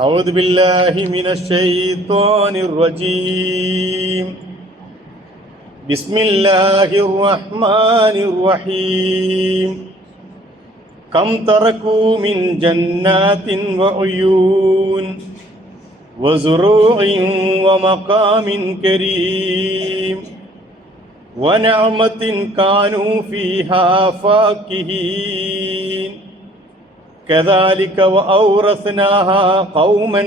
أعوذ بالله من الشيطان الرجيم. بسم الله الرحمن الرحيم. كم تركوا من جنات وعيون وزروع ومقام كريم. ونعمة كانوا فيها فاكهين. كذلك وأورثناها قوما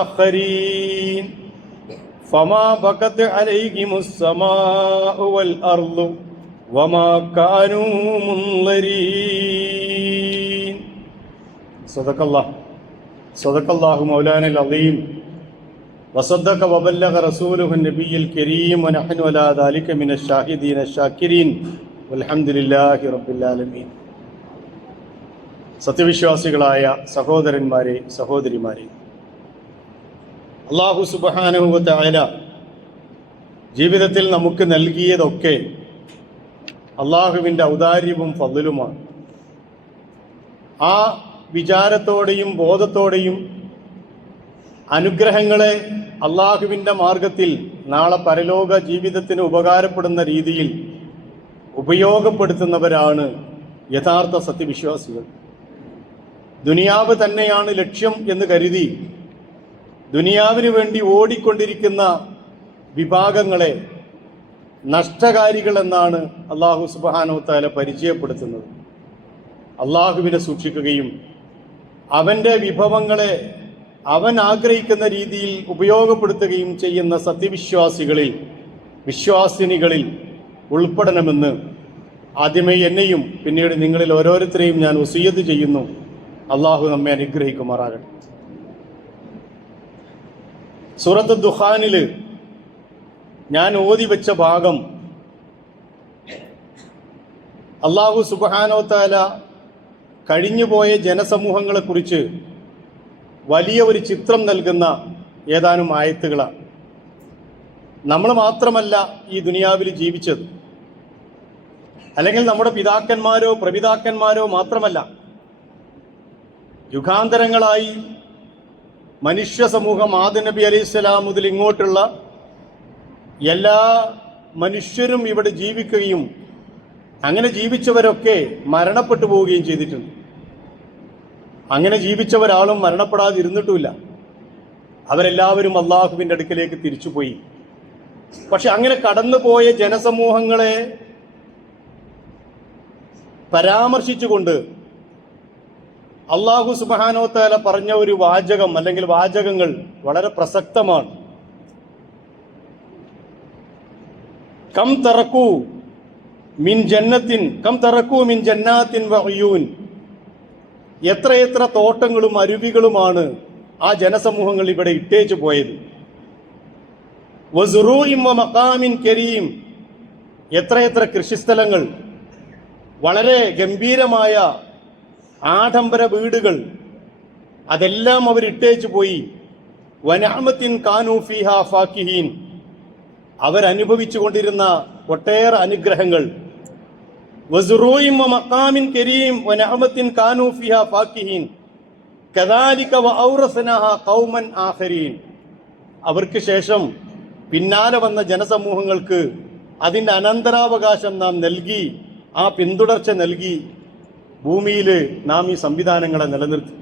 آخرين فما بكت عليهم السماء والأرض وما كانوا منظرين صدق الله صدق الله مولانا العظيم وصدق وبلغ رسوله النبي الكريم ونحن على ذلك من الشاهدين الشاكرين والحمد لله رب العالمين സത്യവിശ്വാസികളായ സഹോദരന്മാരെ സഹോദരിമാരെ. അള്ളാഹു സുബാനുഭവത്തായ ജീവിതത്തിൽ നമുക്ക് നൽകിയതൊക്കെ അള്ളാഹുവിന്റെ ഔദാര്യവും ഫضലുമാണ്. ആ വിചാരത്തോടെയും ബോധത്തോടെയും അനുഗ്രഹങ്ങളെ അള്ളാഹുവിന്റെ മാർഗത്തിൽ നാളെ പരലോക ജീവിതത്തിന് ഉപകാരപ്പെടുന്ന രീതിയിൽ ഉപയോഗപ്പെടുത്തുന്നവരാണ് യഥാർത്ഥ സത്യവിശ്വാസികൾ. ദുനിയാവ് തന്നെയാണ് ലക്ഷ്യം എന്ന് കരുതി ദുനിയാവിന് വേണ്ടി ഓടിക്കൊണ്ടിരിക്കുന്ന വിഭാഗങ്ങളെ നഷ്ടകാരികൾ എന്നാണ് അള്ളാഹു സുബാനോ താല പരിചയപ്പെടുത്തുന്നത്. അള്ളാഹുവിനെ സൂക്ഷിക്കുകയും അവന്റെ വിഭവങ്ങളെ അവൻ ആഗ്രഹിക്കുന്ന രീതിയിൽ ഉപയോഗപ്പെടുത്തുകയും ചെയ്യുന്ന സത്യവിശ്വാസികളിൽ വിശ്വാസിനികളിൽ ഉൾപ്പെടണമെന്ന് ആദ്യമേ എന്നെയും പിന്നീട് നിങ്ങളിൽ ഓരോരുത്തരെയും ഞാൻ ഉസീയത് ചെയ്യുന്നു. അള്ളാഹു നമ്മെ അനുഗ്രഹിക്കുമാറാകട്ടെ. സൂറത്ത് ദുഹാനിൽ ഞാൻ ഓതി വെച്ച ഭാഗം അള്ളാഹു സുബാനോത്താല താല കഴിഞ്ഞുപോയ ജനസമൂഹങ്ങളെക്കുറിച്ച് വലിയ ഒരു ചിത്രം നൽകുന്ന ഏതാനും ആയത്തുകളാണ്. നമ്മൾ മാത്രമല്ല ഈ ദുനിയാവിൽ ജീവിച്ചത്. അല്ലെങ്കിൽ നമ്മുടെ പിതാക്കന്മാരോ പ്രപിതാക്കന്മാരോ മാത്രമല്ല യുഗാന്തരങ്ങളായി മനുഷ്യ സമൂഹം ആദ നബി അലൈഹി സ്വലാം മുതൽ ഇങ്ങോട്ടുള്ള എല്ലാ മനുഷ്യരും ഇവിടെ ജീവിക്കുകയും അങ്ങനെ ജീവിച്ചവരൊക്കെ മരണപ്പെട്ടു പോവുകയും ചെയ്തിട്ടുണ്ട്. അങ്ങനെ ജീവിച്ച ഒരാളും മരണപ്പെടാതെ ഇരുന്നിട്ടുമില്ല. അവരെല്ലാവരും അള്ളാഹുവിന്റെ അടുക്കലേക്ക് തിരിച്ചുപോയി. പക്ഷെ അങ്ങനെ കടന്നുപോയ ജനസമൂഹങ്ങളെ പരാമർശിച്ചുകൊണ്ട് അള്ളാഹു സുബാനോത്താല താല പറഞ്ഞ ഒരു വാചകം അല്ലെങ്കിൽ വാചകങ്ങൾ വളരെ പ്രസക്തമാണ്. കം തറക്കൂ മിൻ ജന്നത്തിൻ കം തറക്കൂ മിൻ ജന്നാത്തിൻ വയ്യൂൻ എത്രയെത്ര തോട്ടങ്ങളും അരുവികളുമാണ് ആ ജനസമൂഹങ്ങൾ ഇവിടെ ഇട്ടേച്ചു പോയത്. വസുറൂയും മക്കാമിൻ കരീം. എത്രയെത്ര കൃഷിസ്ഥലങ്ങൾ. വളരെ ഗംഭീരമായ ആഡംബര വീടുകൾ. അതെല്ലാം അവർ ഇട്ടേച്ചു പോയി. വനാമത്തിൻ കാനൂഫിഹ ഫാക്കിഹീൻ. അവരനുഭവിച്ചു കൊണ്ടിരുന്ന ഒട്ടേറെ അനുഗ്രഹങ്ങൾ. കരീം അവർക്ക് ശേഷം പിന്നാലെ വന്ന ജനസമൂഹങ്ങൾക്ക് അതിന്റെ അനന്തരാവകാശം നാം നൽകി ആ പിന്തുടർച്ച നൽകി. ഭൂമിയിൽ നാം ഈ സംവിധാനങ്ങളെ നിലനിർത്തി.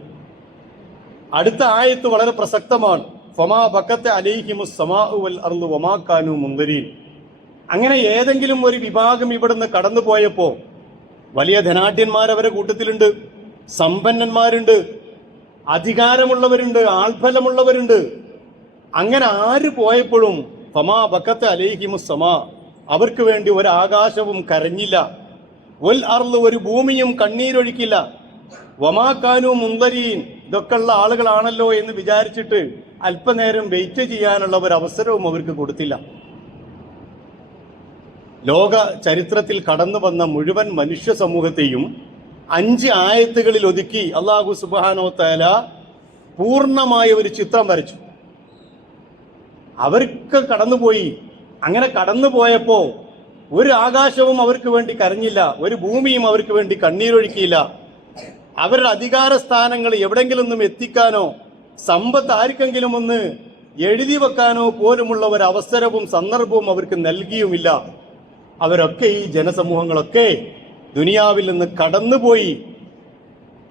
അടുത്ത ആയത്ത് വളരെ പ്രസക്തമാണ്. മുന്തരീൻ അങ്ങനെ ഏതെങ്കിലും ഒരു വിഭാഗം ഇവിടുന്ന് കടന്നു പോയപ്പോ വലിയ ധനാഢ്യന്മാരവരെ കൂട്ടത്തിലുണ്ട്. സമ്പന്നന്മാരുണ്ട്. അധികാരമുള്ളവരുണ്ട്. ആൾഫലമുള്ളവരുണ്ട് അങ്ങനെ ആര് പോയപ്പോഴും ഫമാ ബക്കത്തെ അലൈഹിമു സമാ അവർക്ക് വേണ്ടി ഒരാകാശവും കരഞ്ഞില്ല. ഒൽ ഒരു ഭൂമിയും കണ്ണീരൊഴുക്കില്ല. വമാക്കാനു മുന്തരീൻ. ഇതൊക്കെ ഉള്ള ആളുകളാണല്ലോ എന്ന് വിചാരിച്ചിട്ട് അല്പനേരം വെയിറ്റ് ചെയ്യാനുള്ള ഒരു അവസരവും അവർക്ക് കൊടുത്തില്ല. ലോക ചരിത്രത്തിൽ കടന്നു വന്ന മുഴുവൻ മനുഷ്യ സമൂഹത്തെയും അഞ്ച് ആയത്തുകളിൽ ഒതുക്കി അള്ളാഹു സുബാനോ തല പൂർണമായ ഒരു ചിത്രം വരച്ചു. അവർക്ക് കടന്നുപോയി. അങ്ങനെ കടന്നുപോയപ്പോ ഒരു ആകാശവും അവർക്ക് വേണ്ടി കരഞ്ഞില്ല ഒരു ഭൂമിയും അവർക്ക് വേണ്ടി കണ്ണീരൊഴുക്കിയില്ല. അവരുടെ അധികാര സ്ഥാനങ്ങൾ എവിടെങ്കിലും ഒന്നും എത്തിക്കാനോ സമ്പത്ത് ആർക്കെങ്കിലും ഒന്ന് എഴുതി വെക്കാനോ പോലുമുള്ള ഒരു അവസരവും സന്ദർഭവും അവർക്ക് നൽകിയുമില്ല. അവരൊക്കെ ഈ ജനസമൂഹങ്ങളൊക്കെ ദുനിയാവിൽ നിന്ന് കടന്നുപോയി.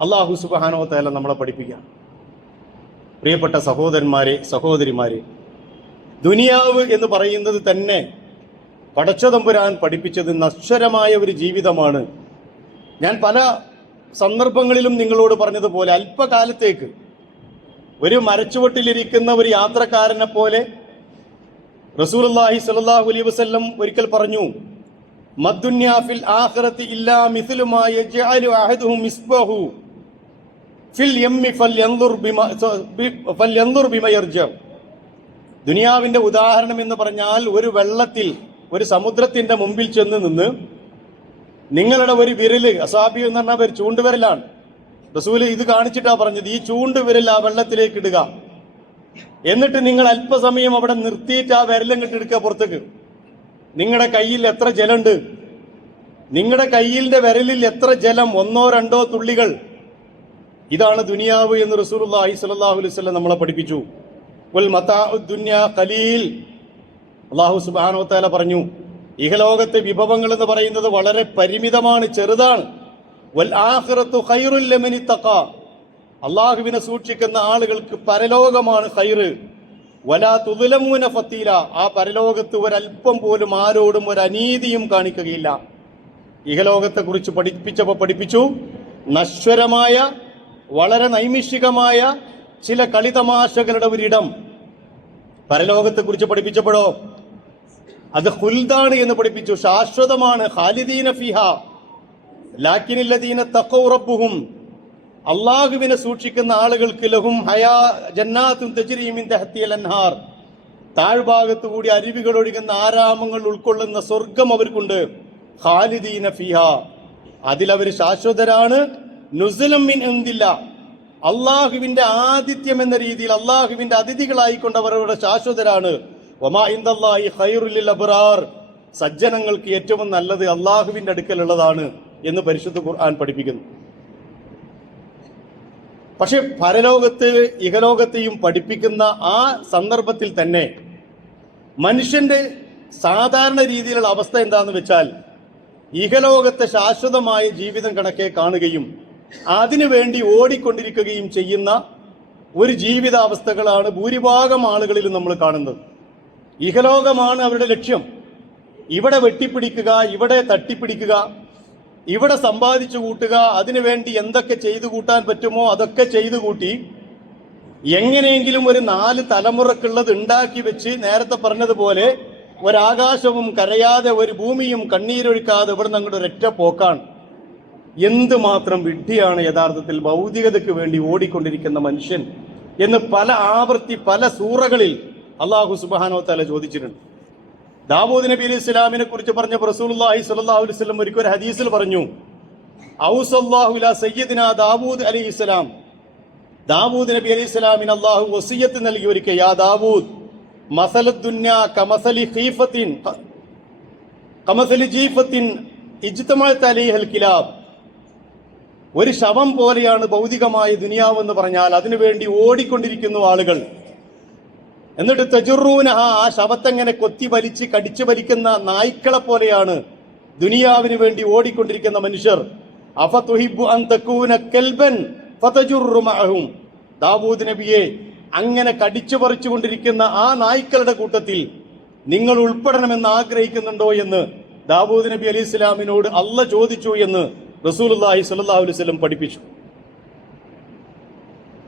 അള്ളാഹു സുബാനോ തല നമ്മളെ പഠിപ്പിക്കുക പ്രിയപ്പെട്ട സഹോദരന്മാരെ സഹോദരിമാരെ ദുനിയാവ് എന്ന് പറയുന്നത് തന്നെ പടച്ചതമ്പുരാൻ പഠിപ്പിച്ചത് നശ്വരമായ ഒരു ജീവിതമാണ്. ഞാൻ പല സന്ദർഭങ്ങളിലും നിങ്ങളോട് പറഞ്ഞതുപോലെ അല്പകാലത്തേക്ക് ഒരു മരച്ചുവട്ടിലിരിക്കുന്ന ഒരു യാത്രക്കാരനെ പോലെ റസൂലുള്ളാഹി സ്വല്ലല്ലാഹു അലൈ വസ്ല്ലം ഒരിക്കൽ പറഞ്ഞു മദ്ദുന്യാ ഫിൽ ആഖിറതി ഇല്ലാ അഹദുഹും മിസ്ബഹു ഫിൽ യമ്മി ബിമ യർജ ദുനിയാവിന്റെ ഉദാഹരണം എന്ന് പറഞ്ഞാൽ ഒരു വെള്ളത്തിൽ ഒരു സമുദ്രത്തിന്റെ മുമ്പിൽ ചെന്ന് നിന്ന് നിങ്ങളുടെ ഒരു വിരൽ അസാബി എന്ന് പറഞ്ഞാൽ ഒരു ചൂണ്ടുവിരലാണ്. റസൂൽ ഇത് കാണിച്ചിട്ടാ പറഞ്ഞത് ഈ ചൂണ്ടുവിരൽ ആ വെള്ളത്തിലേക്ക് ഇടുക. എന്നിട്ട് നിങ്ങൾ അല്പസമയം അവിടെ നിർത്തിയിട്ട് ആ വിരലങ്ങിട്ട് എടുക്കുക പുറത്തേക്ക്. നിങ്ങളുടെ കയ്യിൽ എത്ര ജലമുണ്ട്? നിങ്ങളുടെ കയ്യിലിന്റെ വിരലിൽ എത്ര ജലം? ഒന്നോ രണ്ടോ തുള്ളികൾ. ഇതാണ് ദുനിയാവ് എന്ന് സ്വല്ലല്ലാഹു അലൈഹി വസല്ലം നമ്മളെ പഠിപ്പിച്ചു. ഖലീൽ. അള്ളാഹു സുബ്ഹാനഹു വതആല പറഞ്ഞു ഇഹലോകത്തെ വിഭവങ്ങൾ എന്ന് പറയുന്നത് വളരെ പരിമിതമാണ് ചെറുതാണ്. അള്ളാഹുവിനെ സൂക്ഷിക്കുന്ന ആളുകൾക്ക് പരലോകമാണ് ഖൈറ്. വലാ തുലമൂന ഫത്തീല. ആ പരലോകത്ത് ഒരല്പം പോലും ആരോടും ഒരു അനീതിയും കാണിക്കുകയില്ല. ഇഹലോകത്തെ കുറിച്ച് പഠിപ്പിച്ചപ്പോൾ പഠിപ്പിച്ചു നശ്വരമായ വളരെ നൈമിഷികമായ ചില കളിതമാശകളുടെ ഒരിടം. പരലോകത്തെ കുറിച്ച് പഠിപ്പിച്ചപ്പോഴോ അത് ഹുൽദാണ് എന്ന് പഠിപ്പിച്ചു. ശാശ്വതമാണ്. ഖാലിദീന ഫിഹ. ലാക്കിനില്ലദീന തഖൗറബുഹും അള്ളാഹുവിനെ സൂക്ഷിക്കുന്ന ആളുകൾക്ക് ലഹും ഹയാ ജന്നാത്തും തഹത്തിയൽ അൻഹാർ. താഴ്ഭാഗത്തു കൂടി അരുവികൾ ഒഴുകുന്ന ആരാമങ്ങൾ ഉൾക്കൊള്ളുന്ന സ്വർഗം അവർക്കുണ്ട്. ഖാലിദീന ഫിഹ. അതിലവർ ശാശ്വതരാണ്. നുസലം മിൻ എന്തില്ല അള്ളാഹുവിന്റെ ആതിഥ്യം എന്ന രീതിയിൽ അള്ളാഹുവിന്റെ അതിഥികളായിക്കൊണ്ട് അവരുടെ ശാശ്വതരാണ്. അബ്റാർ. സജ്ജനങ്ങൾക്ക് ഏറ്റവും നല്ലത് അള്ളാഹുവിന്റെ അടുക്കലുള്ളതാണ് എന്ന് പരിശുദ്ധ ഖുർആൻ പഠിപ്പിക്കുന്നു. പക്ഷെ പരലോകത്ത് ഇഹലോകത്തെയും പഠിപ്പിക്കുന്ന ആ സന്ദർഭത്തിൽ തന്നെ മനുഷ്യന്റെ സാധാരണ രീതിയിലുള്ള അവസ്ഥ എന്താന്ന് വെച്ചാൽ ഇഹലോകത്തെ ശാശ്വതമായ ജീവിതം കണക്കെ കാണുകയും അതിനു വേണ്ടി ഓടിക്കൊണ്ടിരിക്കുകയും ചെയ്യുന്ന ഒരു ജീവിതാവസ്ഥകളാണ് ഭൂരിഭാഗം ആളുകളിലും നമ്മൾ കാണുന്നത്. ഇഹലോകമാണ് അവരുടെ ലക്ഷ്യം. ഇവിടെ വെട്ടിപ്പിടിക്കുക ഇവിടെ തട്ടിപ്പിടിക്കുക ഇവിടെ സമ്പാദിച്ചു കൂട്ടുക അതിനുവേണ്ടി എന്തൊക്കെ ചെയ്തു കൂട്ടാൻ പറ്റുമോ അതൊക്കെ ചെയ്തു കൂട്ടി എങ്ങനെയെങ്കിലും ഒരു നാല് തലമുറക്കുള്ളത് ഉണ്ടാക്കി വെച്ച് നേരത്തെ പറഞ്ഞതുപോലെ ഒരാകാശവും കരയാതെ ഒരു ഭൂമിയും കണ്ണീരൊഴുക്കാതെ ഇവിടെ ഞങ്ങളുടെ ഒരൊറ്റ പോക്കാണ്. എന്തുമാത്രം വിഡ്ഢിയാണ് യഥാർത്ഥത്തിൽ ഭൗതികതയ്ക്ക് വേണ്ടി ഓടിക്കൊണ്ടിരിക്കുന്ന മനുഷ്യൻ എന്ന് പല ആവർത്തി പല സൂറകളിൽ അള്ളാഹു സുബാനോ തല ചോദിച്ചിട്ടുണ്ട്. ദാവൂദ് നബി അലൈഹി ഇസ്ലാമിനെ കുറിച്ച് പറഞ്ഞ റസൂലുള്ളാഹി സ്വല്ലല്ലാഹു അലൈഹി വസല്ലം ഒരിക്കൽ ഒരു ഹദീസിൽ പറഞ്ഞു ദാവൂദ് അലൈഹി ഇസ്ലാം ദാവൂദ് നബി അലൈഹി ഇസ്ലാമിന് അള്ളാഹു വസിയത്ത് നൽകി ഒരിക്കൽ യാ ദാവൂദ് ജീഫത്തിൻ കിലാബ്. ഒരു ശവം പോലെയാണ് ഭൗതികമായ ദുനിയാവെന്ന് പറഞ്ഞാൽ അതിനുവേണ്ടി ഓടിക്കൊണ്ടിരിക്കുന്നു ആളുകൾ. എന്നിട്ട് തെജുറൂന ആ ശവത്തെങ്ങനെ കൊത്തി വലിച്ച് കടിച്ചു വലിക്കുന്ന നായ്ക്കളെ പോലെയാണ് ദുനിയാവിന് വേണ്ടി ഓടിക്കൊണ്ടിരിക്കുന്ന മനുഷ്യർ. ദാവൂദ് നബിയെ അങ്ങനെ കടിച്ചു പറിച്ചുകൊണ്ടിരിക്കുന്ന ആ നായ്ക്കളുടെ കൂട്ടത്തിൽ നിങ്ങൾ ഉൾപ്പെടണമെന്ന് ആഗ്രഹിക്കുന്നുണ്ടോ എന്ന് ദാവൂദ് നബി അലി ഇസ്ലാമിനോട് അല്ല ചോദിച്ചു എന്ന് റസൂൽ അലൈഹി വസല്ലം പഠിപ്പിച്ചു.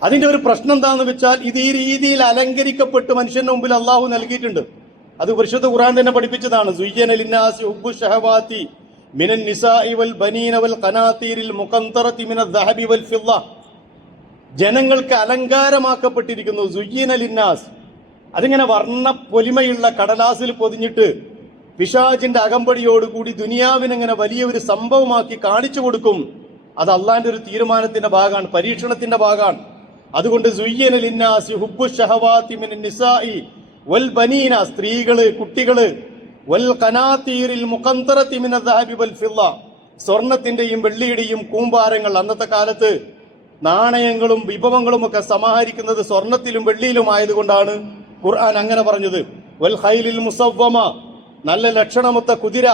അതിന്റെ ഒരു പ്രശ്നം എന്താണെന്ന് വെച്ചാൽ ഇത് ഈ രീതിയിൽ അലങ്കരിക്കപ്പെട്ട് മനുഷ്യന്റെ മുമ്പിൽ അള്ളാഹു നൽകിയിട്ടുണ്ട്. അത് പരിശുദ്ധ ഖുറാൻ തന്നെ പഠിപ്പിച്ചതാണ്. ഉബ്ബു ജനങ്ങൾക്ക് അലങ്കാരമാക്കപ്പെട്ടിരിക്കുന്നു അതിങ്ങനെ വർണ പൊലിമയുള്ള കടലാസിൽ പൊതിഞ്ഞിട്ട് പിശാജിന്റെ അകമ്പടിയോടുകൂടി ദുനിയാവിനെങ്ങനെ വലിയ ഒരു സംഭവമാക്കി കാണിച്ചു കൊടുക്കും. അത് അള്ളാന്റെ ഒരു തീരുമാനത്തിന്റെ ഭാഗമാണ് പരീക്ഷണത്തിന്റെ ഭാഗമാണ്. അതുകൊണ്ട് സ്ത്രീകൾ കുട്ടികൾ വൽ വൽ സ്വർണത്തിന്റെയും വെള്ളിയുടെയും കൂമ്പാരങ്ങൾ അന്നത്തെ കാലത്ത് നാണയങ്ങളും വിഭവങ്ങളും ഒക്കെ സമാഹരിക്കുന്നത് സ്വർണത്തിലും വെള്ളിയിലും ആയതുകൊണ്ടാണ് ഖുർആൻ അങ്ങനെ പറഞ്ഞത്. വൽ ഹൈലിൽ മുസവമ നല്ല ലക്ഷണമൊത്ത കുതിര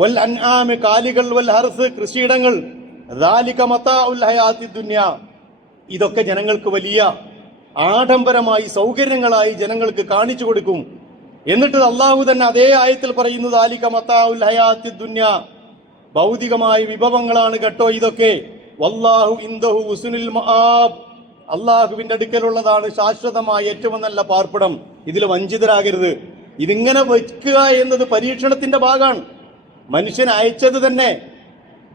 വൽ അൻആമ കാലികൾ വൽ ഹർസ് കൃഷിയിടങ്ങൾ ദാലിക മതാഉൽ ഹയാത്തി ദുനിയ. ഇതൊക്കെ ജനങ്ങൾക്ക് വലിയ ആഡംബരമായി സൗകര്യങ്ങളായി ജനങ്ങൾക്ക് കാണിച്ചു കൊടുക്കും. എന്നിട്ട് അള്ളാഹു തന്നെ അതേ ആയത്തിൽ പറയുന്നത് ദാലിക മതാഉൽ ഹയാത്തി ദുനിയ. ഭൗതികമായ വിഭവങ്ങളാണ് കേട്ടോ ഇതൊക്കെ. വല്ലാഹു ഇന്ദഹു മആബ്. അള്ളാഹുവിന്റെ അടുക്കലുള്ളതാണ് ശാശ്വതമായ ഏറ്റവും നല്ല പാർപ്പിടം. ഇതിൽ വഞ്ചിതരാകരുത്. ഇതിങ്ങനെ വയ്ക്കുക എന്നത് പരീക്ഷണത്തിന്റെ ഭാഗമാണ്. മനുഷ്യൻ അയച്ചത് തന്നെ.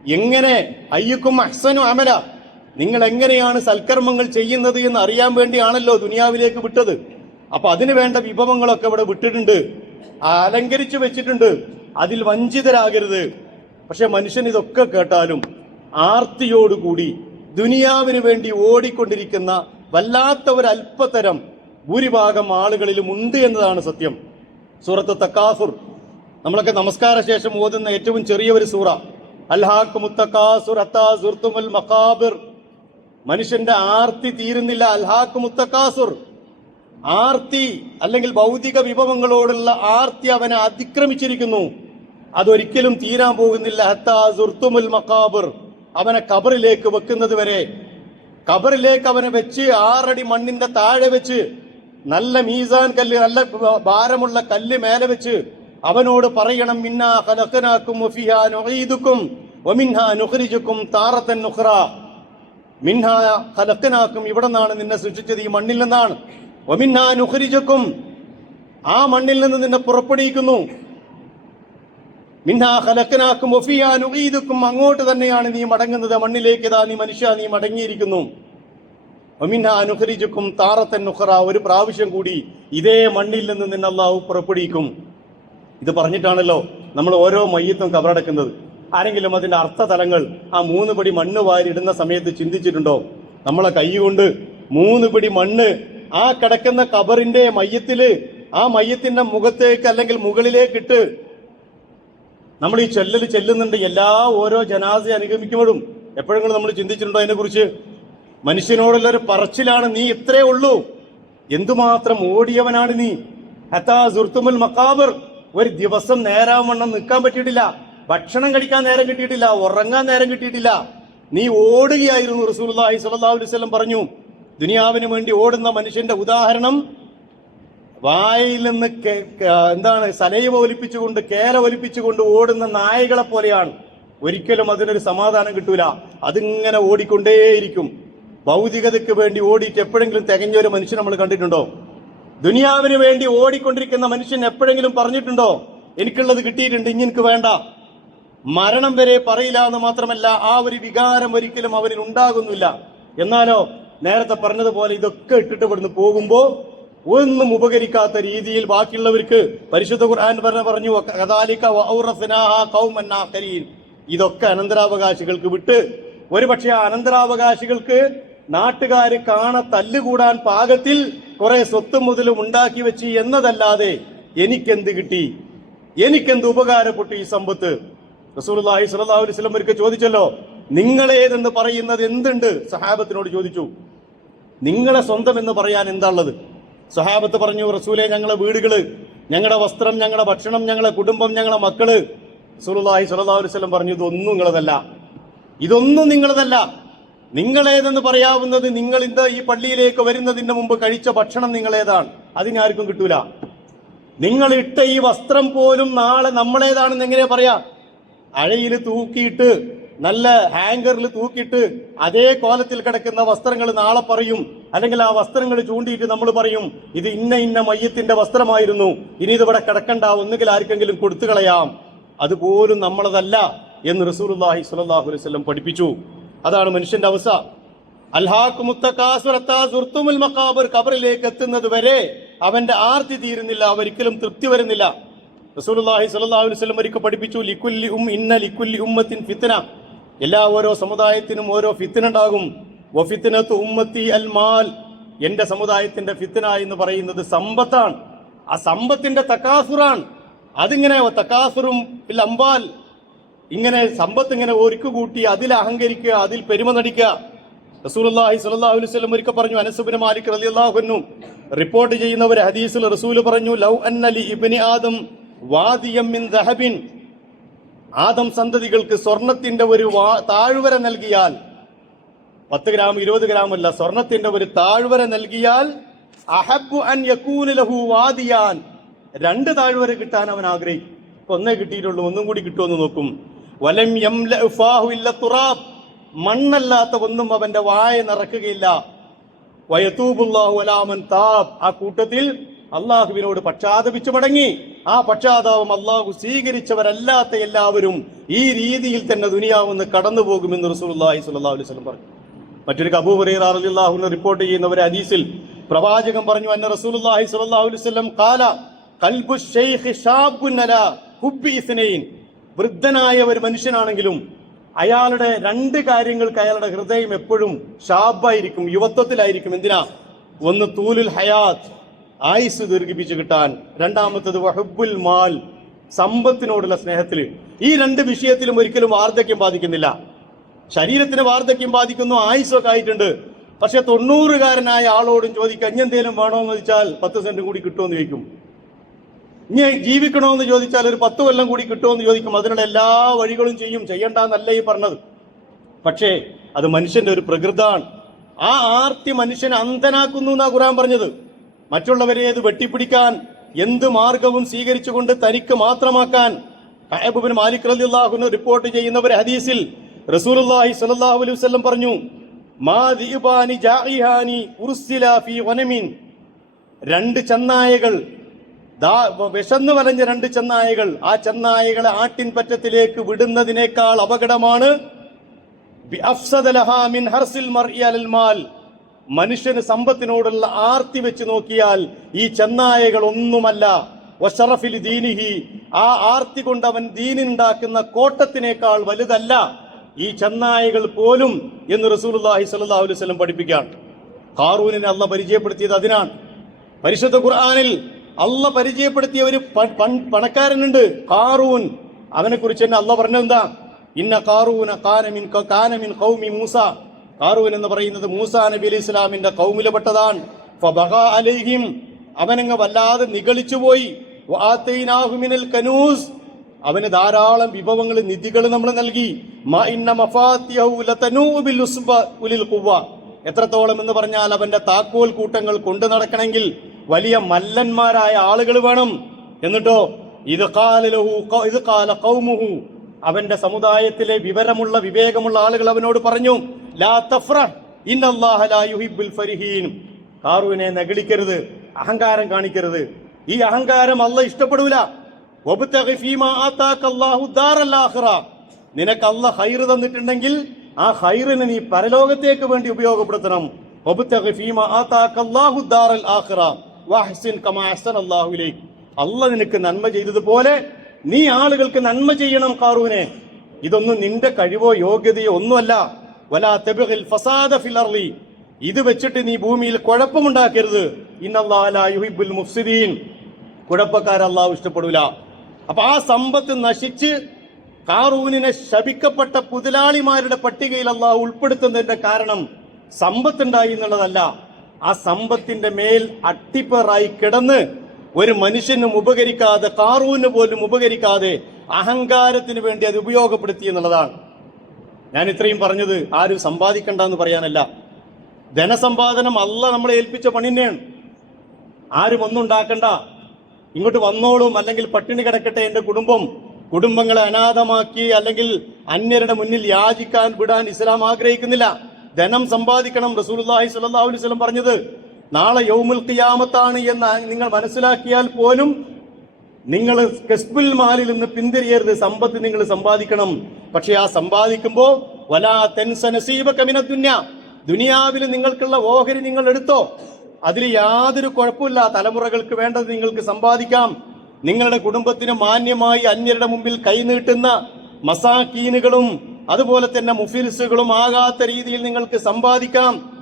എങ്ങനെ? അയ്യക്കും അഹ്സനും അമല. നിങ്ങൾ എങ്ങനെയാണ് സൽക്കർമ്മങ്ങൾ ചെയ്യുന്നത് എന്ന് അറിയാൻ വേണ്ടിയാണല്ലോ ദുനിയാവിലേക്ക് വിട്ടത്. അപ്പൊ അതിന് വേണ്ട വിഭവങ്ങളൊക്കെ ഇവിടെ വിട്ടിട്ടുണ്ട്. അലങ്കരിച്ചു വെച്ചിട്ടുണ്ട്. അതിൽ വഞ്ചിതരാകരുത്. പക്ഷെ മനുഷ്യൻ ഇതൊക്കെ കേട്ടാലും ആർത്തിയോടുകൂടി ദുനിയാവിന് വേണ്ടി ഓടിക്കൊണ്ടിരിക്കുന്ന വല്ലാത്ത ഒരു അല്പതരം ഭൂരിഭാഗം ആളുകളിലും ഉണ്ട് എന്നതാണ് സത്യം. സൂറത്ത് തക്കാസുർ നമ്മളൊക്കെ നമസ്കാര ശേഷം ഓതുന്ന ഏറ്റവും ചെറിയ ഒരു സൂറ. അൽഹാഖ് മുത്തക്കാസുർ അത്താസുർത്തുമുൽ മഖാബിർ. മനുഷ്യന്റെ ആർത്തി തീരുന്നില്ല. അൽഹാഖ് മുത്തക്കാസുർ ആർത്തി അല്ലെങ്കിൽ ഭൗതിക വിഭവങ്ങളോടുള്ള ആർത്തി അവനെ അതിക്രമിച്ചിരിക്കുന്നു. അതൊരിക്കലും തീരാൻ പോകുന്നില്ല. ഹത്താസുർത്തുമുൽ മക്കാബുർ അവനെ കബറിലേക്ക് വെക്കുന്നത് വരെ. കബറിലേക്ക് അവനെ വെച്ച് ആറടി മണ്ണിന്റെ താഴെ വെച്ച് നല്ല മീസാൻ കല്ല് നല്ല ഭാരമുള്ള കല്ല് മേലെ വെച്ച് അവനോട് പറയണം മിന്നാ നുഈദുക്കും വമിൻഹാ നുഖ്രിജുക്കും താറത്തൻ നുഖ്റ. മിൻഹാ ഖലഖനാക്കും ഇവിടെ നിന്നാണ് നിന്നെ സൃഷ്ടിച്ചത് ഈ മണ്ണിൽ നിന്നാണ് വമിൻഹാ നുഹരിജക്കും ആ മണ്ണിൽ നിന്ന് നിന്നെ പുറപ്പെടുവിക്കുന്നു. മിൻഹാ ഖലഖനാക്കും ഒഫിയാൻ നുഈദുക്കും അങ്ങോട്ട് തന്നെയാണ് നീ മടങ്ങുന്നത്. മണ്ണിലേക്ക് ഇതാ നീ മനുഷ്യ നീ മടങ്ങിയിരിക്കുന്നു. വമിൻഹാ നുഹരിജക്കും താറത്തൻ നുഹറ ഒരു പ്രാവശ്യം കൂടി ഇതേ മണ്ണിൽ നിന്ന് നിന്നെ പുറപ്പെടുവിക്കും. ഇത് പറഞ്ഞിട്ടാണല്ലോ നമ്മൾ ഓരോ മയ്യത്തും കബറടക്കുന്നത്. ആരെങ്കിലും അതിന്റെ അർത്ഥതലങ്ങൾ ആ മൂന്ന് പിടി മണ്ണ് വാരിടുന്ന സമയത്ത് ചിന്തിച്ചിട്ടുണ്ടോ? നമ്മളെ കൈ കൊണ്ട് മൂന്ന് പിടി മണ്ണ് ആ കിടക്കുന്ന കബറിന്റെ മയ്യത്തിൽ ആ മയ്യത്തിന്റെ മുഖത്തേക്ക് അല്ലെങ്കിൽ മുകളിലേക്ക് ഇട്ട് നമ്മൾ ഈ ചെല്ലൽ ചെല്ലുന്നുണ്ട്. എല്ലാ ഓരോ ജനാസ അനുഗമിക്കുമ്പോഴും എപ്പോഴെങ്കിലും നമ്മൾ ചിന്തിച്ചിട്ടുണ്ടോ അതിനെ കുറിച്ച് മനുഷ്യനോടുള്ള ഒരു പറച്ചിലാണ് നീ ഇത്രേ ഉള്ളൂ. എന്തുമാത്രം ഓടിയവനാണ് നീ? ഹത്താ സുർത്തുമുൽ മക്കാബർ ഒരു ദിവസം നേരാവണ്ണം നിൽക്കാൻ പറ്റിയിട്ടില്ല. ഭക്ഷണം കഴിക്കാൻ നേരം കിട്ടിയിട്ടില്ല ഉറങ്ങാൻ നേരം കിട്ടിയിട്ടില്ല. നീ ഓടുകയായിരുന്നു റസൂലുള്ളാഹി സ്വല്ലല്ലാഹു അലൈഹി വസല്ലം പറഞ്ഞു. ദുനിയാവിന് വേണ്ടി ഓടുന്ന മനുഷ്യന്റെ ഉദാഹരണം വായിൽ നിന്ന് എന്താണ് സലൈവ ഒലിപ്പിച്ചുകൊണ്ട് കേല ഒലിപ്പിച്ചുകൊണ്ട് ഓടുന്ന നായകളെ പോലെയാണ്. ഒരിക്കലും അതിനൊരു സമാധാനം കിട്ടൂല. അതിങ്ങനെ ഓടിക്കൊണ്ടേയിരിക്കും. ഭൗതികതയ്ക്ക് വേണ്ടി ഓടിയിട്ട് എപ്പോഴെങ്കിലും തികഞ്ഞ ഒരു മനുഷ്യൻ നമ്മൾ കണ്ടിട്ടുണ്ടോ? ദുനിയാവിന് വേണ്ടി ഓടിക്കൊണ്ടിരിക്കുന്ന മനുഷ്യൻ എപ്പോഴെങ്കിലും പറഞ്ഞിട്ടുണ്ടോ? എനിക്കുള്ളത് കിട്ടിയിട്ടുണ്ട് ഇനി എനിക്ക് വേണ്ട. മരണം വരെ പറയില്ല എന്ന് മാത്രമല്ല ആ ഒരു വികാരം ഒരിക്കലും അവരിൽ ഉണ്ടാകുന്നില്ല. എന്നാലോ നേരത്തെ പറഞ്ഞതുപോലെ ഇതൊക്കെ ഇട്ടിട്ട് ഇവിടുന്ന് പോകുമ്പോൾ ഒന്നും ഉപകരിക്കാത്ത രീതിയിൽ ബാക്കിയുള്ളവർക്ക് പരിശുദ്ധ ഖുർആൻ പറഞ്ഞ പറഞ്ഞു "വകദാലിക വഔറസ്നാഹ ഖൗമൻ ഇതൊക്കെ അനന്തരാവകാശികൾക്ക് വിട്ട് ഒരുപക്ഷെ ആ അനന്തരാവകാശികൾക്ക് നാട്ടുകാര് കാണ തല്ലുകൂടാൻ പാകത്തിൽ കുറെ സ്വത്തും മുതലും ഉണ്ടാക്കി വെച്ച് എന്നതല്ലാതെ എനിക്കെന്ത് കിട്ടി? എനിക്കെന്ത് ഉപകാരപ്പെട്ടു ഈ സമ്പത്ത്? സ്വല്ലല്ലാഹു അലൈഹി വസല്ലം ഒരിക്കൽ ചോദിച്ചല്ലോ നിങ്ങളേതെന്ന് പറയുന്നത് എന്തുണ്ട്? സഹാബത്തിനോട് ചോദിച്ചു നിങ്ങളെ സ്വന്തം എന്ന് പറയാൻ എന്താണുള്ളത് സഹാബത്ത് പറഞ്ഞു റസൂലെ ഞങ്ങളെ വീടുകൾ ഞങ്ങളുടെ വസ്ത്രം ഞങ്ങളുടെ ഭക്ഷണം ഞങ്ങളുടെ കുടുംബം ഞങ്ങളുടെ മക്കൾ. സ്വല്ലല്ലാഹു അലൈഹി വസല്ലം പറഞ്ഞു ഇതൊന്നും നിങ്ങളതല്ല. ഇതൊന്നും നിങ്ങളതല്ല. നിങ്ങളേതെന്ന് പറയാവുന്നത് നിങ്ങൾ ഇന്ന് ഈ പള്ളിയിലേക്ക് വരുന്നതിന് മുമ്പ് കഴിച്ച ഭക്ഷണം നിങ്ങളേതാണ്. അതിനാർക്കും കിട്ടൂല. നിങ്ങൾ ഇട്ട ഈ വസ്ത്രം പോലും നാളെ നമ്മളേതാണെന്ന് എങ്ങനെയാ പറയാ? അഴയിൽ തൂക്കിയിട്ട് നല്ല ഹാങ്കറിൽ തൂക്കിയിട്ട് അതേ കോലത്തിൽ കിടക്കുന്ന വസ്ത്രങ്ങൾ നാളെ പറയും. അല്ലെങ്കിൽ ആ വസ്ത്രങ്ങൾ ചൂണ്ടിയിട്ട് നമ്മൾ പറയും ഇത് ഇന്ന ഇന്ന മയ്യത്തിന്റെ വസ്ത്രമായിരുന്നു. ഇനി ഇതിവിടെ കിടക്കണ്ട. ഒന്നുകിൽ ആർക്കെങ്കിലും കൊടുത്തു കളയാം. അതുപോലും നമ്മളതല്ല എന്ന് റസൂലുള്ളാഹി സ്വല്ലല്ലാഹു അലൈഹി വസല്ലം പഠിപ്പിച്ചു. അതാണ് മനുഷ്യന്റെ അവസ്ഥ. അൽഹാഖ് മുത്തക്കാസുറത്താ സുർത്തുമുൽ മഖാബർ. കബറിലേക്ക് എത്തുന്നത് വരെ അവന്റെ ആർത്തി തീരുന്നില്ല. ഒരിക്കലും തൃപ്തി വരുന്നില്ല. റസൂലുള്ളാഹി സ്വല്ലല്ലാഹു അലൈഹി വസല്ലം ഒരിക്കൽ പഠിപ്പിച്ചു ലിക്കുല്ലി ഉം ഇന്ന ലിക്കുല്ലി ഉമ്മത്തിൻ ഫിത്ന. എല്ലാ ഓരോ സമുദായത്തിനും ഓരോ ഫിത്ന ഉണ്ടാകും. വഫിത്നത്തു ഉമ്മത്തി അൽ മാൽ. എന്റെ സമുദായത്തിന്റെ ഫിത്ന എന്ന് പറയുന്നത് സമ്പത്താണ്. ആ സമ്പത്തിന്റെ തക്കാസുറാണ്. അതിങ്ങനെ തക്കാസുറും ഇൽ അമ്പാൽ ഇങ്ങനെ സമ്പത്ത് ഇങ്ങനെ ഒരുക്കു കൂട്ടി അതിൽ അഹങ്കരിക്കുക അതിൽ പെരുമ നടിക്കുക. സ്വല്ലല്ലാഹു അലൈഹി വസല്ലം ഒരിക്കൽ പറഞ്ഞു അനസുബിന് മാലിക് റളിയല്ലാഹു അൻഹു. റിപ്പോർട്ട് ചെയ്യുന്ന ഒരു ഹദീസിൽ റസൂൽ പറഞ്ഞു ലൗ അന്നലി ലി ഇബ്നി ആദം വാദിയം മിൻ ദഹബിൻ. ആദം സന്തതികൾക്ക് സ്വർണത്തിന്റെ ഒരു താഴ്വര നൽകിയാൽ പത്ത് ഗ്രാം ഇരുപത് ഗ്രാം അല്ല സ്വർണത്തിന്റെ ഒരു താഴ്വര നൽകിയാൽ അഹബു അൻ യക്കൂനലഹു വാദിയാൻ. രണ്ട് താഴ്വര കിട്ടാൻ അവൻ ആഗ്രഹിക്കും. ഒന്നേ കിട്ടിയിട്ടുള്ളൂ ഒന്നും കൂടി കിട്ടുമെന്ന് നോക്കും. വലം ഇല്ല തുറാബ്. മണ്ണല്ലാത്ത ഒന്നും അവന്റെ വായ നിറക്കുകയില്ല. വയത്തൂബുല്ലാഹു അലാമൻ താബ്. ആ കൂട്ടത്തിൽ അള്ളാഹുവിനോട് പക്ഷാതപിച്ചു മടങ്ങി. ആ പക്ഷാതാപം അള്ളാഹു സ്വീകരിച്ചവരല്ലാത്ത എല്ലാവരും ഈ രീതിയിൽ തന്നെ ദുനിയാവുന്ന കടന്നു പോകുമെന്ന് റസൂലി സ്വല്ലല്ലാഹു അലൈഹി വസല്ലം പറഞ്ഞു. മറ്റൊരു റളിയല്ലാഹു അൻഹു റിപ്പോർട്ട് ചെയ്യുന്ന ഒരു അദീസിൽ പ്രവാചകൻ പറഞ്ഞു അന്ന റസൂലുള്ളാഹി സ്വല്ലല്ലാഹു അലൈഹി വസല്ലം ഖാല ഹുബ്ബി ഇസ്നൈൻ. വൃദ്ധനായ ഒരു മനുഷ്യനാണെങ്കിലും അയാളുടെ രണ്ട് കാര്യങ്ങൾക്ക് അയാളുടെ ഹൃദയം എപ്പോഴും ഷാബായിരിക്കും യുവത്വത്തിലായിരിക്കും. എന്തിനാ? ഒന്ന് തൂലുൽ ഹയാത്ത് ആയുസ് ദീർഘിപ്പിച്ചു കിട്ടാൻ രണ്ടാമത്തത് വഹബുൽ മാൽ സമ്പത്തിനോടുള്ള സ്നേഹത്തിൽ ഈ രണ്ട് വിഷയത്തിലും ഒരിക്കലും വാർദ്ധക്യം ബാധിക്കുന്നില്ല. ശരീരത്തിന് വാർദ്ധക്യം ബാധിക്കുന്നു ആയുസ്സൊക്കെ ആയിട്ടുണ്ട്. പക്ഷെ തൊണ്ണൂറുകാരനായ ആളോടും ചോദിക്കുക എന്തെങ്കിലും വേണോന്ന് ചോദിച്ചാൽ പത്ത് സെന്റ് കൂടി കിട്ടുമെന്ന് ചോദിക്കും. ഇനി ജീവിക്കണമെന്ന് ചോദിച്ചാൽ ഒരു പത്ത് കൊല്ലം കൂടി കിട്ടുമെന്ന് ചോദിക്കും. അതിനുള്ള എല്ലാ വഴികളും ചെയ്യും. ചെയ്യണ്ടെന്നല്ല ഈ പറഞ്ഞത്. പക്ഷേ അത് മനുഷ്യന്റെ ഒരു പ്രകൃതാണ്. ആ ആർത്തി മനുഷ്യനെ അന്ധനാക്കുന്നു എന്നാ ഖുറാൻ പറഞ്ഞത്. മറ്റുള്ളവരെ അത് വെട്ടിപ്പിടിക്കാൻ എന്ത് മാർഗവും സ്വീകരിച്ചുകൊണ്ട് തനിക്ക് മാത്രമാക്കാൻ കഅബ് മാലിക് റളിയല്ലാഹു റിപ്പോർട്ട് ചെയ്യുന്ന ഒരു ഹദീസിൽ റസൂലുള്ളാഹി സ്വല്ലല്ലാഹു അലൈഹി വസല്ലം പറഞ്ഞു രണ്ട് ചെന്നായകൾ വിശന്നു വലഞ്ഞ രണ്ട് ചെന്നായകൾ ആ ചെന്നായകളെ ആട്ടിൻ പറ്റത്തിലേക്ക് വിടുന്നതിനേക്കാൾ അപകടമാണ്. മനുഷ്യന് സമ്പത്തിനോടുള്ള ആർത്തി വെച്ച് നോക്കിയാൽ ഈ ചെന്നായകൾ ഒന്നുമല്ല വഷറഫിൽ ദീനിഹി. ആ ആർത്തി കൊണ്ട് അവൻ ദീനുണ്ടാക്കുന്ന കോട്ടത്തിനേക്കാൾ വലുതല്ല ഈ ചെന്നായകൾ പോലും എന്ന് സ്വല്ലല്ലാഹു അലൈഹി വസല്ലം പഠിപ്പിക്കുകയാണ്. ഹാറൂനിനെ അല്ല പരിചയപ്പെടുത്തിയത് അതിനാണ്. പരിശുദ്ധ ഖുർആാനിൽ അല്ല പരിചയപ്പെടുത്തിയ ഒരു പണക്കാരനുണ്ട് കാറൂൻ അവനെ കുറിച്ച് തന്നെ അല്ല പറഞ്ഞെന്താ ഇന്ന കാറൂന കാനമിൻ കാനമിൻ കൗമി മൂസ. കാറൂൻ എന്ന് പറയുന്നത് മൂസാ നബി അലി ഇസ്ലാമിന്റെ കൗമിലപ്പെട്ടതാണ് അലൈഹിം അവനങ്ങ് വല്ലാതെ നിഗളിച്ചുപോയി കനൂസ് അവന് ധാരാളം വിഭവങ്ങൾ നിധികൾ നമ്മൾ നൽകി. എത്രത്തോളം എന്ന് പറഞ്ഞാൽ അവന്റെ താക്കോൽ കൂട്ടങ്ങൾ കൊണ്ടു നടക്കണമെങ്കിൽ വലിയ മല്ലന്മാരായ ആളുകൾ വേണം. എന്നിട്ടോ ഇത് കാലലഹു ഇത് കാല കൗമുഹു അവന്റെ സമുദായത്തിലെ വിവരമുള്ള വിവേകമുള്ള ആളുകൾ അവനോട് പറഞ്ഞു ലാ ഫരിഹീൻ. കാറുവിനെ നഗളിക്കരുത് അഹങ്കാരം കാണിക്കരുത്. ഈ അഹങ്കാരം അല്ല ഇഷ്ടപ്പെടൂല. നിനക്ക് അല്ല ഹൈറ് തന്നിട്ടുണ്ടെങ്കിൽ ആ ഹൈറിനെ നീ പരലോകത്തേക്ക് വേണ്ടി ഉപയോഗപ്പെടുത്തണം. അല്ല നിനക്ക് നന്മ ചെയ്തതുപോലെ നീ ആളുകൾക്ക് നന്മ ചെയ്യണം കാറൂനെ. ഇതൊന്നും നിന്റെ കഴിവോ യോഗ്യതയോ ഒന്നുമല്ല. വലാ തെബിൽ ഫസാദ ഫിലർലി ഇത് വെച്ചിട്ട് നീ ഭൂമിയിൽ കുഴപ്പമുണ്ടാക്കരുത്. ഇന്നല്ലാഹ ലാ യുഹിബ്ബുൽ മുഫ്സിദീൻ. കുഴപ്പക്കാർ അള്ളാഹു ഇഷ്ടപ്പെടൂല. അപ്പൊ ആ സമ്പത്ത് നശിച്ച് കാറൂനിനെ ശപിക്കപ്പെട്ട പുതലാളിമാരുടെ പട്ടികയിൽ അള്ളാഹു ഉൾപ്പെടുത്തുന്നതിന്റെ കാരണം സമ്പത്തുണ്ടായി എന്നുള്ളതല്ല. ആ സമ്പത്തിന്റെ മേൽ അട്ടിപ്പേറായി കിടന്ന് ഒരു മനുഷ്യനും ഉപകരിക്കാതെ കാറൂന് പോലും ഉപകരിക്കാതെ അഹങ്കാരത്തിന് വേണ്ടി അത് ഉപയോഗപ്പെടുത്തി എന്നുള്ളതാണ്. ഞാൻ ഇത്രയും പറഞ്ഞത് ആരും സമ്പാദിക്കണ്ട എന്ന് പറയാനല്ല. ധനസമ്പാദനം അല്ല നമ്മളെ ഏൽപ്പിച്ച പണിന്നെയാണ്. ആരും ഒന്നും ഉണ്ടാക്കണ്ട. ഇങ്ങോട്ട് വന്നോളും അല്ലെങ്കിൽ പട്ടിണി കിടക്കട്ടെ എന്റെ കുടുംബം. കുടുംബങ്ങളെ അനാഥമാക്കി അല്ലെങ്കിൽ അന്യരുടെ മുന്നിൽ യാചിക്കാൻ വിടാൻ ഇസ്ലാം ആഗ്രഹിക്കുന്നില്ല. ധനം സമ്പാദിക്കണം റസൂൽ അലൈഹി വസല്ലം പറഞ്ഞത്. നാളെ യൗമുൽ ഖിയാമത്താണ് എന്ന് നിങ്ങൾ മനസ്സിലാക്കിയാൽ പോലും നിങ്ങൾ കെസ്ബുൽ മാലിൽ നിന്ന് പിന്തിരിയരുത് സമ്പത്ത് നിങ്ങൾ സമ്പാദിക്കണം. പക്ഷെ ആ സമ്പാദിക്കുമ്പോൾ വലാ തെൻസ നസീബക മിന ദുന്യ. ദുനിയാവിൽ നിങ്ങൾക്കുള്ള ഓഹരി നിങ്ങൾ എടുത്തോ? അതിൽ യാതൊരു കുഴപ്പമില്ല. തലമുറകൾക്ക് വേണ്ടത് നിങ്ങൾക്ക് സമ്പാദിക്കാം. നിങ്ങളുടെ കുടുംബത്തിന് മാന്യമായി അന്യരുടെ മുമ്പിൽ കൈനീട്ടുന്ന മസാക്കീനുകളും അതുപോലെ തന്നെ മുഫിൽസുകളും ആകാത്ത രീതിയിൽ നിങ്ങൾക്ക് സമ്പാദിക്കാം.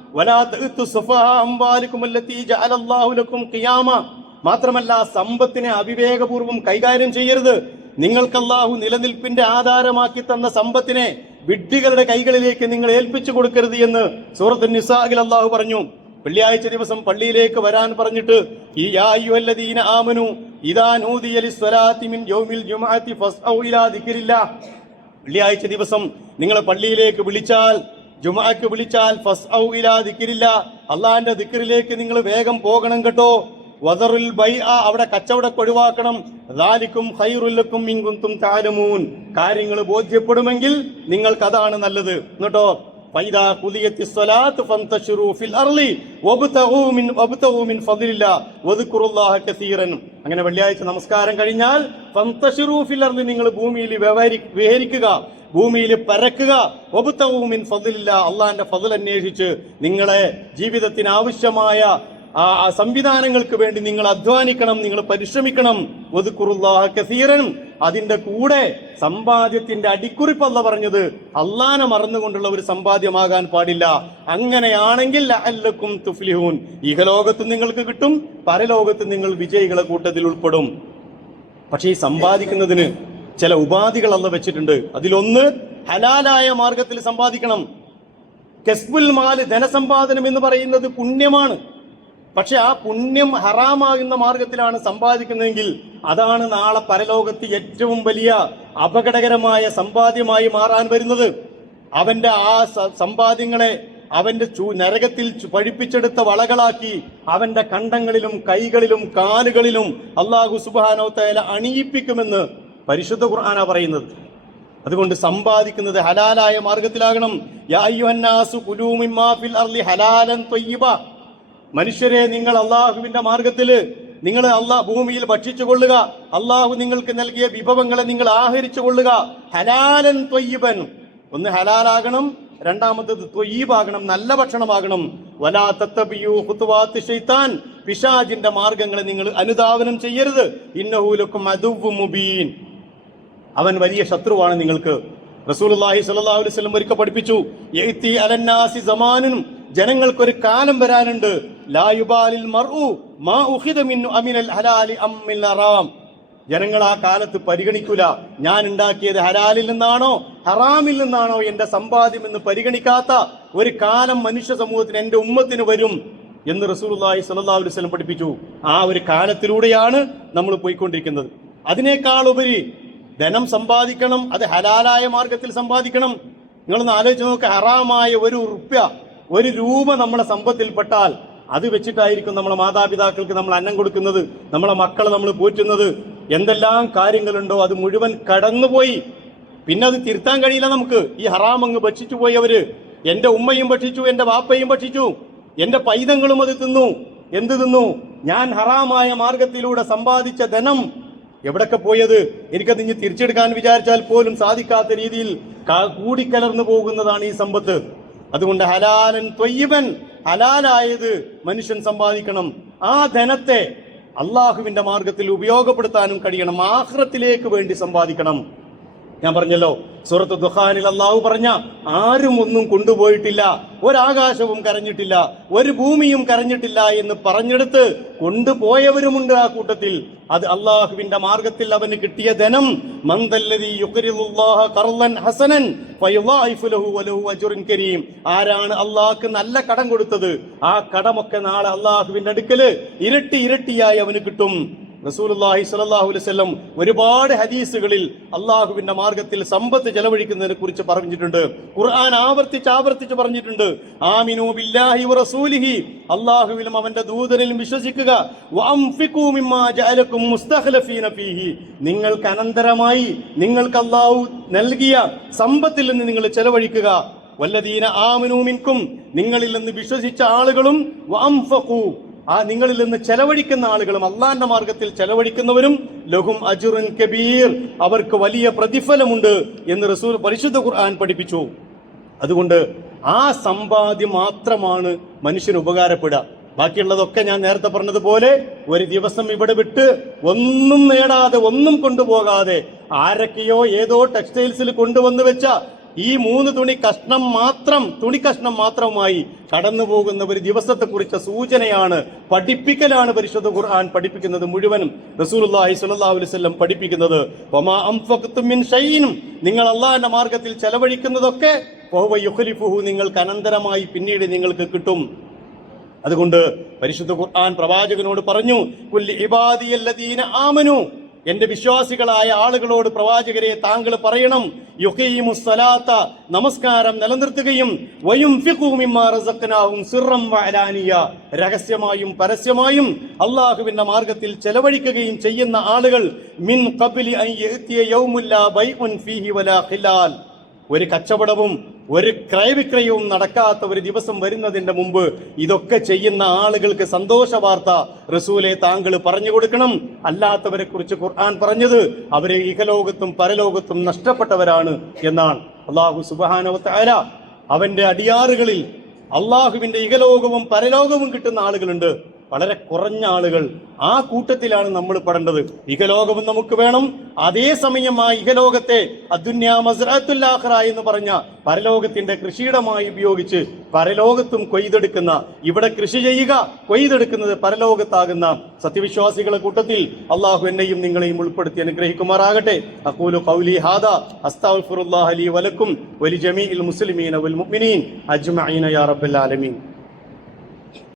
മാത്രമല്ല സമ്പത്തിനെ അവിവേകപൂർവം കൈകാര്യം ചെയ്യരുത്. നിങ്ങൾക്ക് അല്ലാഹു നിലനിൽപ്പിന്റെ ആധാരമാക്കി തന്ന സമ്പത്തിനെ വിഡ്ഢികളുടെ കൈകളിലേക്ക് നിങ്ങൾ ഏൽപ്പിച്ചു കൊടുക്കരുത് എന്ന് സൂറത്ത് നിസാഹിൽ അള്ളാഹു പറഞ്ഞു. വെള്ളിയാഴ്ച ദിവസം പള്ളിയിലേക്ക് വരാൻ പറഞ്ഞിട്ട് ഈ യായുവല്ലദീന ആമനു ഇദാ മിൻ യൗമിൽ ഇലാ വെള്ളിയാഴ്ച ദിവസം നിങ്ങളെ പള്ളിയിലേക്ക് വിളിച്ചാൽ ജുമാക്ക് വിളിച്ചാൽ ഫസ് ഔ ഇലാ ദിക്കിരില്ല അള്ളാഹിന്റെ ദിക്കറിലേക്ക് നിങ്ങൾ വേഗം പോകണം കേട്ടോ. വദറുൽ ബൈ ആ അവിടെ കച്ചവടം ഒഴിവാക്കണം. ദാലിക്കും ഹൈറുല്ലക്കും ഇങ്കുന്തും താലുമൂൻ. കാര്യങ്ങൾ ബോധ്യപ്പെടുമെങ്കിൽ നിങ്ങൾക്ക് അതാണ് നല്ലത്. എന്നിട്ടോ? അങ്ങനെ വെള്ളിയാഴ്ച നമസ്കാരം കഴിഞ്ഞാൽ ഫിൽ നിങ്ങൾ ഭൂമിയിൽ വിഹരിക്കുക. ഭൂമിയിൽ പരക്കുക. ഒബുത്തവുമിൻ ഫതിലില്ല അള്ളാഹിന്റെ ഫضل അന്വേഷിച്ച് നിങ്ങളെ ജീവിതത്തിന് ആവശ്യമായ ആ സംവിധാനങ്ങൾക്ക് വേണ്ടി നിങ്ങൾ അധ്വാനിക്കണം നിങ്ങൾ പരിശ്രമിക്കണം. ഒതുക്കുറുല്ലാഹ കസീരൻ അതിന്റെ കൂടെ സമ്പാദ്യത്തിന്റെ അടിക്കുറിപ്പല്ല പറഞ്ഞത് അള്ളാനെ മറന്നുകൊണ്ടുള്ള ഒരു സമ്പാദ്യമാകാൻ പാടില്ല. അങ്ങനെയാണെങ്കിൽ അല്ലക്കും തുഫ്ലിഹൂൻ. ഇഹലോകത്ത് നിങ്ങൾക്ക് കിട്ടും പരലോകത്ത് നിങ്ങൾ വിജയികളെ കൂട്ടത്തിൽ ഉൾപ്പെടും. പക്ഷേ ഈ സമ്പാദിക്കുന്നതിന് ചില ഉപാധികൾ അന്ന് വെച്ചിട്ടുണ്ട്. അതിലൊന്ന് ഹലാലായ മാർഗത്തിൽ സമ്പാദിക്കണം. കെസ്ബുൽ മാൽ ധനസമ്പാദനം എന്ന് പറയുന്നത് പുണ്യമാണ്. പക്ഷെ ആ പുണ്യം ഹറാമാകുന്ന മാർഗത്തിലാണ് സമ്പാദിക്കുന്നതെങ്കിൽ അതാണ് നാളെ പരലോകത്ത് ഏറ്റവും വലിയ അപകടകരമായ സമ്പാദ്യമായി മാറാൻ വരുന്നത്. അവന്റെ ആ സമ്പാദ്യങ്ങളെ അവന്റെ ചു നരകത്തിൽ പഴിപ്പിച്ചെടുത്ത വളകളാക്കി അവന്റെ കണ്ടങ്ങളിലും കൈകളിലും കാലുകളിലും അള്ളാഹു സുബാനോ തേല അണിയിപ്പിക്കുമെന്ന് പരിശുദ്ധ ഖുർആാനാ പറയുന്നത്. അതുകൊണ്ട് സമ്പാദിക്കുന്നത് ഹലാലായ മാർഗത്തിലാകണം മനുഷ്യരെ നിങ്ങൾ അള്ളാഹുവിന്റെ മാർഗത്തിൽ നിങ്ങൾ അള്ളാഹ് ഭൂമിയിൽ ഭക്ഷിച്ചു കൊള്ളുക അള്ളാഹു നിങ്ങൾക്ക് നൽകിയ വിഭവങ്ങളെ നിങ്ങൾ ആഹരിച്ചു കൊള്ളുക ഹലാലൻ തൊയ്യബൻ. ഒന്ന് ഹലാലാകണം രണ്ടാമത്തത് ത്വയ്യീബാകണം നല്ല ഭക്ഷണമാകണം. വലാ പിശാജിന്റെ മാർഗങ്ങളെ നിങ്ങൾ അനുധാവനം ചെയ്യരുത്. ഇന്നഹൂലക്കും അതുവ് മുബീൻ. അവൻ വലിയ ശത്രുവാണ് നിങ്ങൾക്ക്. റസൂലുള്ളാഹി സ്വല്ലല്ലാഹു അലൈഹി വസല്ലം ഒരിക്കൽ പഠിപ്പിച്ചു. ജനങ്ങൾക്കൊരു കാലം വരാനുണ്ട്. ജനങ്ങൾ ആ കാലത്ത് പരിഗണിക്കൂല. ഞാൻ ഉണ്ടാക്കിയത് ഹലാലിൽ നിന്നാണോ ഹറാമിൽ നിന്നാണോ എന്റെ സമ്പാദ്യം എന്ന് പരിഗണിക്കാത്ത ഒരു കാലം മനുഷ്യ സമൂഹത്തിന് എന്റെ ഉമ്മത്തിന് വരും എന്ന് സ്വല്ലല്ലാഹു അലൈഹി വസല്ലം പഠിപ്പിച്ചു. ആ ഒരു കാലത്തിലൂടെയാണ് നമ്മൾ പോയിക്കൊണ്ടിരിക്കുന്നത്. അതിനേക്കാൾ ഉപരി ധനം സമ്പാദിക്കണം അത് ഹലാലായ മാർഗത്തിൽ സമ്പാദിക്കണം. നിങ്ങളൊന്ന് ആലോചിച്ച് നോക്ക് ഹറാമായ ഒരു റുപ്യ ഒരു രൂപ നമ്മളെ സമ്പത്തിൽ പെട്ടാൽ അത് വെച്ചിട്ടായിരിക്കും നമ്മളെ മാതാപിതാക്കൾക്ക് നമ്മൾ അന്നം കൊടുക്കുന്നത് നമ്മളെ മക്കളെ നമ്മൾ പോറ്റുന്നത്. എന്തെല്ലാം കാര്യങ്ങളുണ്ടോ അത് മുഴുവൻ കടന്നുപോയി. പിന്നെ അത് തിരുത്താൻ കഴിയില്ല നമുക്ക്. ഈ ഹറാം അങ്ങ് ഭക്ഷിച്ചു പോയവര്. എന്റെ ഉമ്മയും ഭക്ഷിച്ചു എന്റെ വാപ്പയും ഭക്ഷിച്ചു. എന്റെ പൈതങ്ങളും അത് തിന്നു. എന്ത് തിന്നു? ഞാൻ ഹറാമായ മാർഗത്തിലൂടെ സമ്പാദിച്ച ധനം എവിടൊക്കെ പോയത്? എനിക്കത് ഇനി തിരിച്ചെടുക്കാൻ വിചാരിച്ചാൽ പോലും സാധിക്കാത്ത രീതിയിൽ കൂടിക്കലർന്നു പോകുന്നതാണ് ഈ സമ്പത്ത്. അതുകൊണ്ട് ഹലാലൻ ത്വയ്യവൻ ഹലാലായത് മനുഷ്യൻ സമ്പാദിക്കണം. ആ ധനത്തെ അള്ളാഹുവിന്റെ മാർഗത്തിൽ ഉപയോഗപ്പെടുത്താനും കഴിയണം. ആഹ്റത്തിലേക്ക് വേണ്ടി സമ്പാദിക്കണം. ഞാൻ പറഞ്ഞല്ലോ സൂറത്ത് ദുഹാനിൽ അള്ളാഹു പറഞ്ഞ ആരും ഒന്നും കൊണ്ടുപോയിട്ടില്ല ഒരാകാശവും കരഞ്ഞിട്ടില്ല ഒരു ഭൂമിയും കരഞ്ഞിട്ടില്ല എന്ന് പറഞ്ഞെടുത്ത് കൊണ്ടുപോയവരുമുണ്ട് ആ കൂട്ടത്തിൽ. അത് അള്ളാഹുവിന്റെ മാർഗത്തിൽ അവന് കിട്ടിയ ധനം. ഹസനൻ കരീം. ആരാണ് അള്ളാഹ്ക്ക് നല്ല കടം കൊടുത്തത്? ആ കടമൊക്കെ നാളെ അള്ളാഹുവിന്റെ അടുക്കൽ. ഇരട്ടി ഇരട്ടിയായി അവന് കിട്ടും. റസൂലുള്ളാഹി സ്വല്ലല്ലാഹു അലൈഹി വസല്ലം ഒരുപാട് ഹദീസുകളിൽ അള്ളാഹുവിന്റെ മാർഗത്തിൽ സമ്പത്ത് ചെലവഴിക്കുന്നതിനെ കുറിച്ച് പറഞ്ഞിട്ടുണ്ട്. ഖുർആൻ ആവർത്തിച്ച് ആവർത്തിച്ച് പറഞ്ഞിട്ടുണ്ട്. ആമിനു ബില്ലാഹി വറസൂലിഹി അള്ളാഹുവിലും അവന്റെ ദൂതനിലും വിശ്വസിക്കുക. ഫീഹി. നിങ്ങൾക്ക് അനന്തരമായി നിങ്ങൾക്ക് അള്ളാഹു നൽകിയ സമ്പത്തിൽ നിന്ന് നിങ്ങൾ ചെലവഴിക്കുക. വല്ലദീന ആമിനൂമിൻകും നിങ്ങളിൽ നിന്ന് വിശ്വസിച്ച ആളുകളും ആ നിങ്ങളിൽ നിന്ന് ചെലവഴിക്കുന്ന ആളുകളും അള്ളാന്റെ മാർഗത്തിൽ ചെലവഴിക്കുന്നവരും ലഹും അജുറുൻ കബീർ. അവർക്ക് വലിയ പ്രതിഫലമുണ്ട് എന്ന് റസൂൽ പരിശുദ്ധ ഖുർആൻ പഠിപ്പിച്ചു. അതുകൊണ്ട് ആ സമ്പാദ്യം മാത്രമാണ് മനുഷ്യന് ഉപകാരപ്പെടുക. ബാക്കിയുള്ളതൊക്കെ ഞാൻ നേരത്തെ പറഞ്ഞതുപോലെ ഒരു ദിവസം ഇവിടെ വിട്ട് ഒന്നും നേടാതെ ഒന്നും കൊണ്ടുപോകാതെ ആരൊക്കെയോ ഏതോ ടെക്സ്റ്റൈൽസിൽ കൊണ്ടുവന്നു വെച്ച ഈ മൂന്ന് തുണി കഷ്ണം മാത്രം തുണി കഷ്ണം മാത്രമായി കടന്നു പോകുന്ന ഒരു ദിവസത്തെ കുറിച്ച സൂചനയാണ് പഠിപ്പിക്കലാണ് പരിശുദ്ധ ഖുർആൻ പഠിപ്പിക്കുന്നത് മുഴുവനും റസൂലുള്ളാഹി സ്വല്ലല്ലാഹു അലൈഹി വസല്ലം പഠിപ്പിക്കുന്നത്. മിൻ നിങ്ങൾ അള്ളാഹിന്റെ മാർഗത്തിൽ ചെലവഴിക്കുന്നതൊക്കെ നിങ്ങൾക്ക് അനന്തരമായി പിന്നീട് നിങ്ങൾക്ക് കിട്ടും. അതുകൊണ്ട് പരിശുദ്ധ ഖുർആൻ പ്രവാചകനോട് പറഞ്ഞു കുല്ലി ഇബാദിയല്ലദീന ആമനു. എന്റെ വിശ്വാസികളായ ആളുകളോട് പ്രവാചകരെ താങ്കൾ പറയണം യുഖീമു സ്വലാത്ത നമസ്കാരം നിലനിർത്തുകയും വയും മിമ്മാ സിറം വഅലാനിയ രഹസ്യമായും പരസ്യമായും അള്ളാഹുവിന്റെ മാർഗത്തിൽ ചെലവഴിക്കുകയും ചെയ്യുന്ന ആളുകൾ മിൻ ഖബ്ലി അൻ യഅ്തിയ യൗമുൻ ലാ ബൈഉൻ ഫീഹി വലാ ഖിലാൽ ഒരു കച്ചവടവും ഒരു ക്രയവിക്രയവും നടക്കാത്ത ഒരു ദിവസം വരുന്നതിന്റെ മുമ്പ് ഇതൊക്കെ ചെയ്യുന്ന ആളുകൾക്ക് സന്തോഷ വാർത്ത റസൂലെ താങ്കൾ പറഞ്ഞു കൊടുക്കണം. അല്ലാത്തവരെ കുറിച്ച് ഖുർആൻ പറഞ്ഞത് അവരെ ഇഹലോകത്തും പരലോകത്തും നഷ്ടപ്പെട്ടവരാണ് എന്നാണ്. അള്ളാഹു സുബാനവത്തായ അവന്റെ അടിയാറുകളിൽ അള്ളാഹുവിന്റെ ഇഹലോകവും പരലോകവും കിട്ടുന്ന ആളുകളുണ്ട്. വളരെ കുറഞ്ഞ ആളുകൾ ആ കൂട്ടത്തിലാണ് നമ്മൾ പെടേണ്ടത്. ഇഹലോകവും നമുക്ക് വേണം. അതേസമയം ആ ഇഹലോകത്തെ അദ്ദുന്യാ എന്ന് പറഞ്ഞ പരലോകത്തിന്റെ കൃഷിയിടമായി ഉപയോഗിച്ച് പരലോകത്തും കൊയ്തെടുക്കുന്ന ഇവിടെ കൃഷി ചെയ്യുക കൊയ്തെടുക്കുന്നത് പരലോകത്താകുന്ന സത്യവിശ്വാസികളുടെ കൂട്ടത്തിൽ അള്ളാഹു എന്നെയും നിങ്ങളെയും ഉൾപ്പെടുത്തി അനുഗ്രഹിക്കുമാറാകട്ടെ. അക്കൂലു ഖൗലി ഹാദ അസ്താഫുറുല്ലാഹ് അലി വലക്കും വലി ജമീൽ മുസ്ലിമീന വൽ മുഅ്മിനീൻ അജ്മഈന യാ റബ്ബൽ ആലമീൻ.